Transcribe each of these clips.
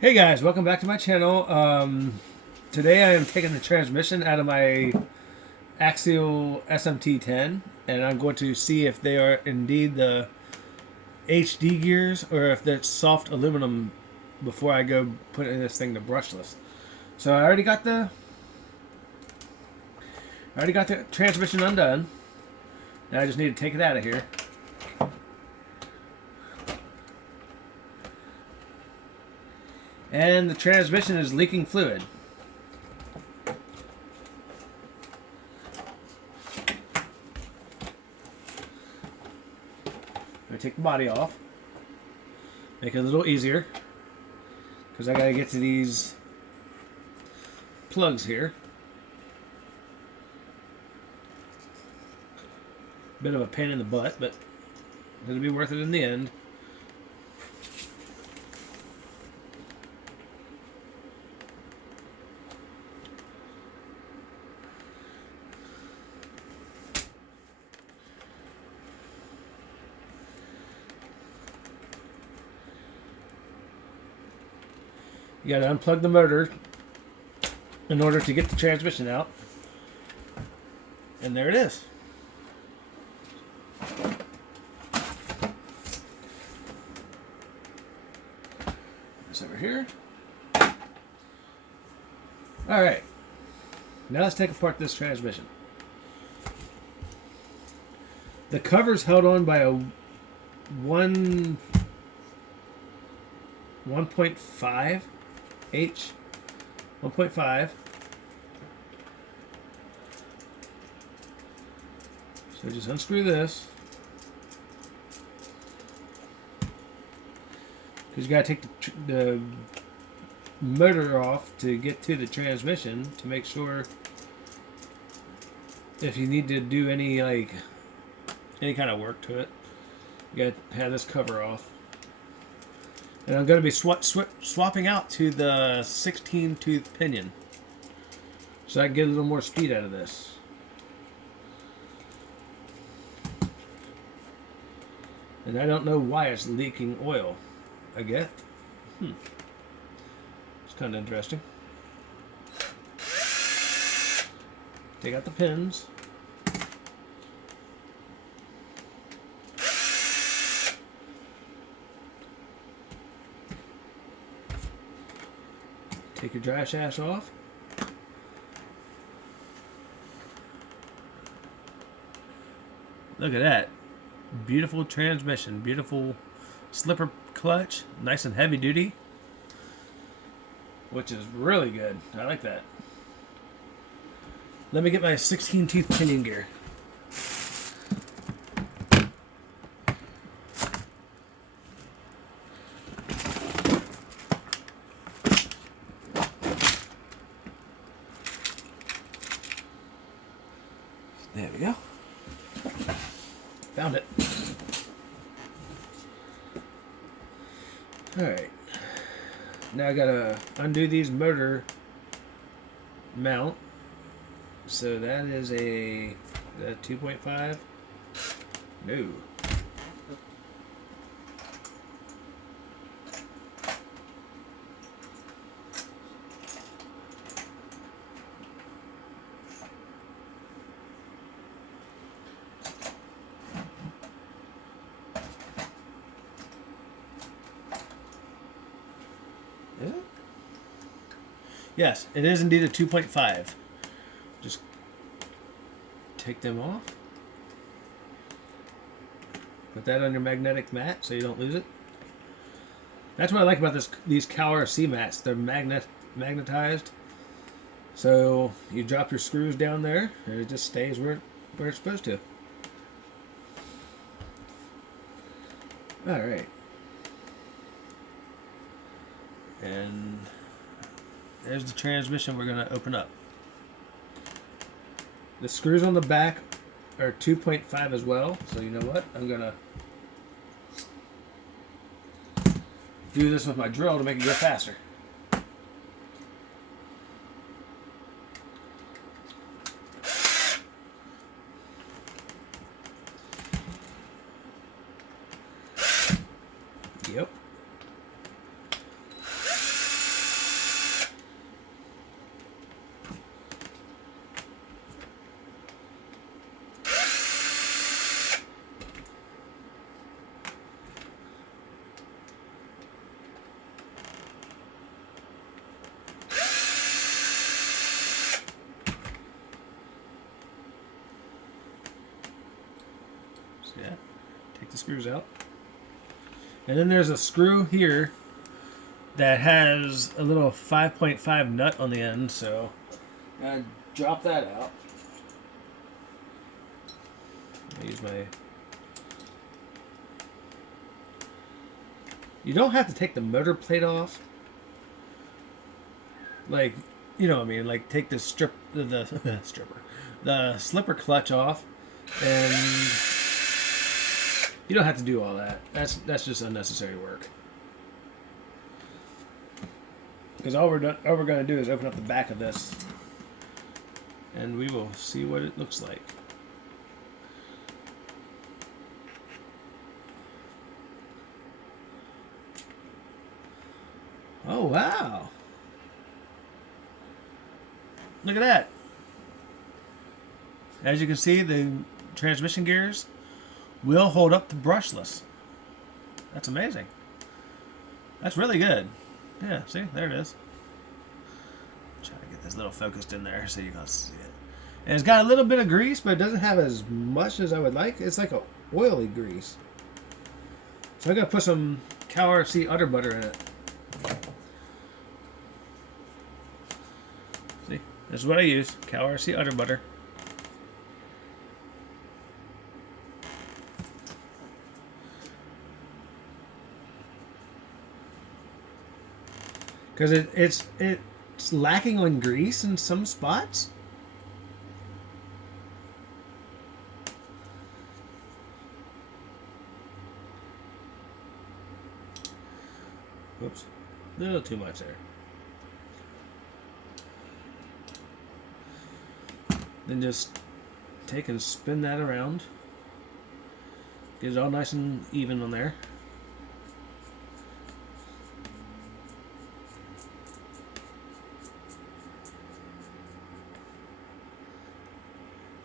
Hey guys, welcome back to my channel. Today I am taking the transmission out of my axial smt10 and I'm going to see if they are indeed the HD gears or if they're soft aluminum before I go putting this thing to brushless. So I already got the transmission undone. Now I just need to take it out of here. And the transmission is leaking fluid. I'm going to take the body off. Make it a little easier. Because I got to get to these plugs here. Bit of a pain in the butt, but it'll be worth it in the end. You got to unplug the motor in order to get the transmission out. And there it is. This over here. Alright. Now let's take apart this transmission. The cover's held on by a 1.5 H 1.5. So just unscrew this. Because you got to take the motor off to get to the transmission to make sure if you need to do any kind of work to it, you got to have this cover off. And I'm going to be swapping out to the 16-tooth pinion so I can get a little more speed out of this. And I don't know why it's leaking oil. I get. It's kind of interesting. Take out the pins. Take your dry shaft off. Look at that. Beautiful transmission. Beautiful slipper clutch. Nice and heavy duty. Which is really good. I like that. Let me get my 16-tooth pinion gear. There we go. Found it. Alright. Now I gotta undo these motor mount. So that is a 2.5. No. Is it? Yes, it is indeed a 2.5. Just take them off. Put that on your magnetic mat so you don't lose it. That's what I like about these Cower C mats. They're magnetized. So you drop your screws down there and it just stays where it's supposed to. Alright. And there's the transmission we're going to open up. The screws on the back are 2.5 as well. So you know what? I'm going to do this with my drill to make it go faster. Yep. So yeah, take the screws out. And then there's a screw here that has a little 5.5 nut on the end, so I drop that out. I use my... You don't have to take the motor plate off. Like, you know what I mean? Like, take the the slipper clutch off, and you don't have to do all that. That's just unnecessary work. Because all we're going to do is open up the back of this, and we will see what it looks like. Oh, wow. Look at that. As you can see, the transmission gears will hold up the brushless. That's amazing. That's really good. Yeah, see? There it is. Try to get this little focused in there so you can see it. And it's got a little bit of grease, but it doesn't have as much as I would like. It's like a oily grease. So I gotta put some cow RC udder butter in it. See? This is what I use. Cow RC udder butter. Because it's lacking on grease in some spots. Whoops. A little too much there. Then just take and spin that around. Get it all nice and even on there.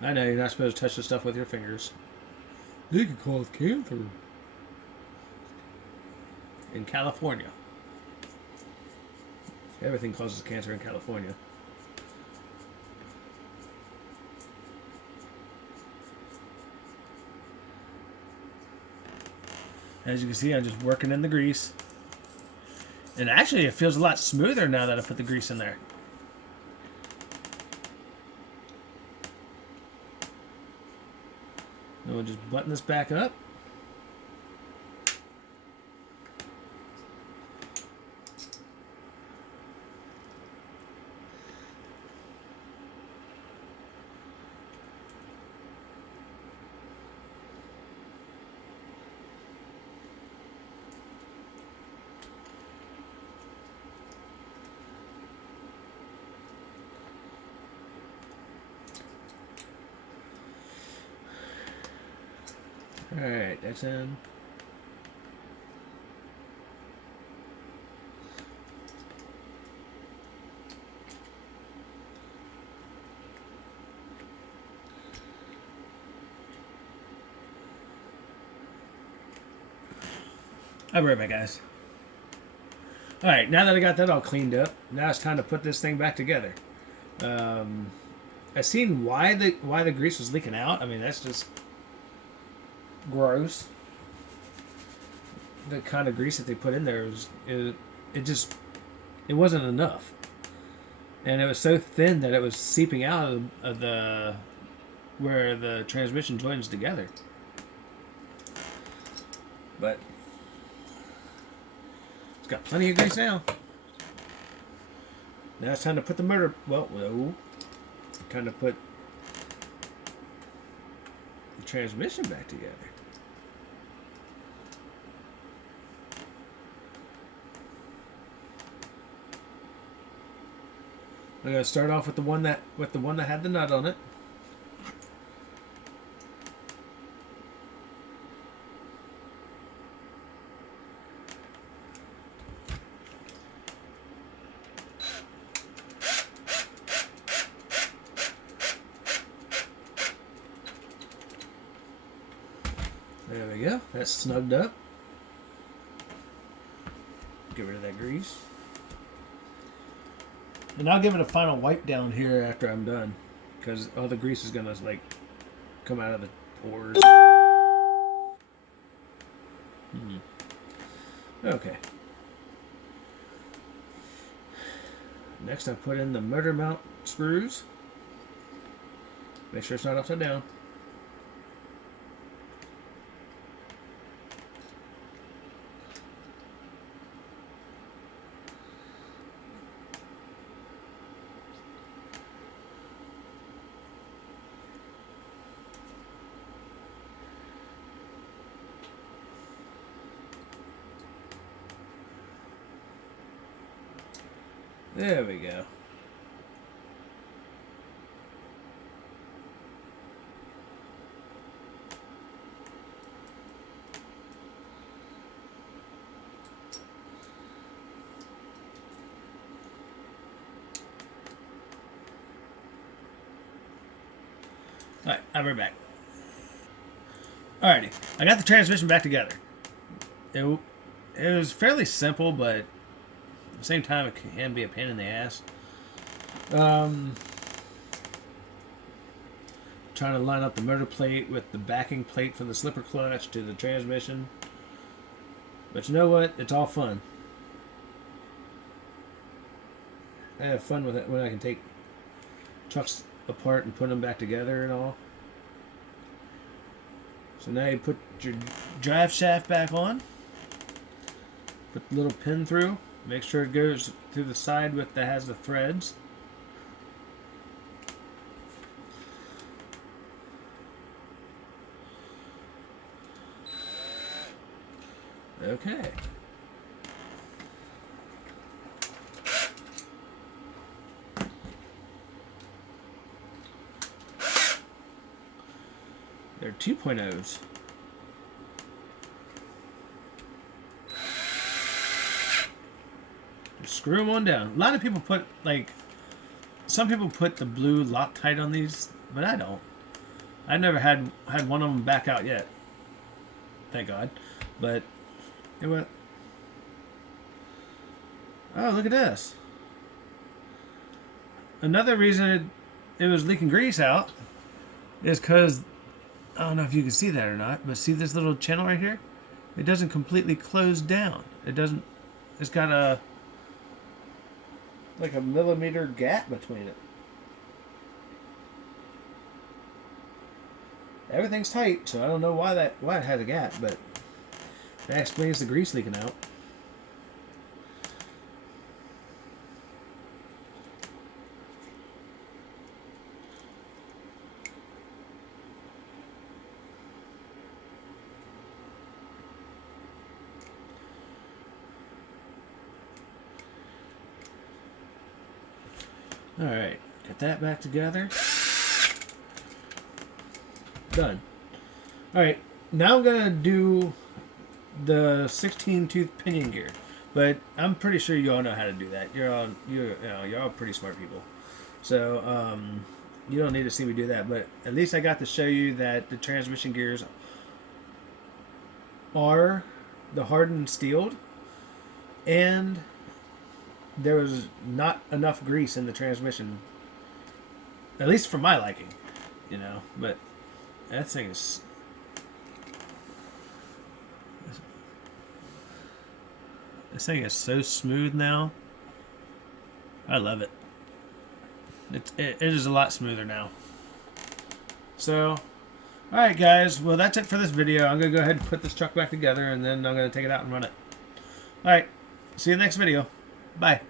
I know you're not supposed to touch the stuff with your fingers. They could cause cancer. In California. Everything causes cancer in California. As you can see, I'm just working in the grease. And actually, it feels a lot smoother now that I put the grease in there. Then we'll just button this back up. Alright, that's in. I'll be right back, guys. Alright, now that I got that all cleaned up, now it's time to put this thing back together. I seen why the grease was leaking out. I mean, that's just gross. The kind of grease that they put in there it wasn't enough, and it was so thin that it was seeping out of the where the transmission joins together. But it's got plenty of grease now. Now it's time to put the motor. Well, no, time to put the transmission back together. I'm gonna start off with the one that had the nut on it. There we go. That's snugged up. Get rid of that grease. And I'll give it a final wipe down here after I'm done, because all the grease is gonna like come out of the pores. Okay. Next I put in the motor mount screws. Make sure it's not upside down. There we go. Alright, I'll be right back. Alrighty, I got the transmission back together. It was fairly simple, but at the same time it can be a pain in the ass. Trying to line up the motor plate with the backing plate from the slipper clutch to the transmission. But you know what? It's all fun. I have fun with it when I can take trucks apart and put them back together and all. So now you put your drive shaft back on. Put the little pin through. Make sure it goes through the side that has the threads. Okay. They're 2.0s. Just screw them on down. A lot of people put, like, some people put the blue Loctite on these, but I don't. I've never had one of them back out yet. Thank God. But it went. Oh, look at this. Another reason it was leaking grease out is because, I don't know if you can see that or not, but see this little channel right here? It doesn't completely close down. It doesn't, it's got like a millimeter gap between it. Everything's tight, so I don't know why it has a gap, but that explains the grease leaking out. Alright, get that back together. Done. Alright, now I'm going to do the 16 tooth pinion gear. But I'm pretty sure you all know how to do that. You're all pretty smart people. So, you don't need to see me do that. But at least I got to show you that the transmission gears are the hardened steel. And there was not enough grease in the transmission. At least for my liking. You know, but that thing is... This thing is so smooth now. I love it. It is a lot smoother now. So, alright guys, well that's it for this video. I'm going to go ahead and put this truck back together and then I'm going to take it out and run it. Alright, see you in the next video. Bye.